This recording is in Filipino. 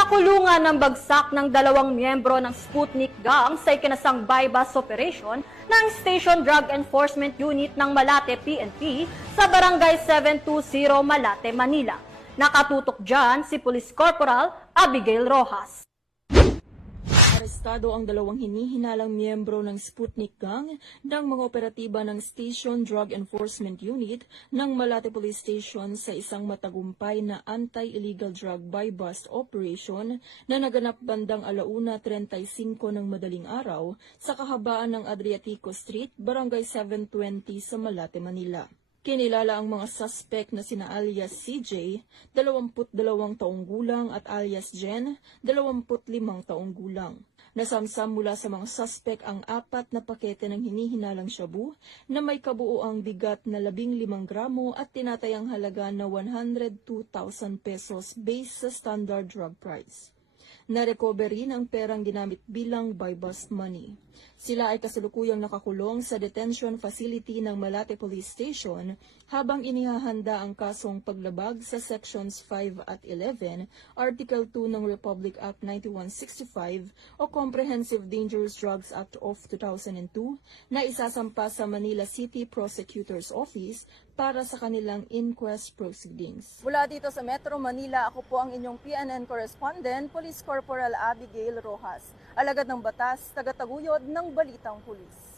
Nakulungan ng bagsak ng dalawang miyembro ng Sputnik Gang sa ikinasang bypass operation ng Station Drug Enforcement Unit ng Malate PNP sa Barangay 720 Malate, Manila. Nakatutok dyan si Police Corporal Abigail Rojas. Arestado ang dalawang hinihinalang miyembro ng Sputnik Gang ng mga operatiba ng Station Drug Enforcement Unit ng Malate Police Station sa isang matagumpay na anti-illegal drug buy-bust operation na naganap bandang 1:35 ng madaling araw sa kahabaan ng Adriatico Street, Barangay 720 sa Malate, Manila. Kinilala ang mga suspect na sina alias CJ, 22 taong gulang at alias Jen, 25 taong gulang. Nasamsam mula sa mga suspect ang 4 na pakete ng hinihinalang shabu na may kabuuang bigat na 15 gramo at tinatayang halaga na 102,000 pesos based sa standard drug price. Na-recover rin ang perang ginamit bilang buy-bust money. Sila ay kasalukuyang nakakulong sa detention facility ng Malate Police Station habang inihahanda ang kasong paglabag sa Sections 5 at 11, Article 2 ng Republic Act 9165 o Comprehensive Dangerous Drugs Act of 2002 na isasampa sa Manila City Prosecutor's Office para sa kanilang inquest proceedings. Mula dito sa Metro Manila, ako po ang inyong PNN correspondent, Police Corporal Abigail Rojas. Alagad ng batas, tagataguyod ng Balitang Pulis.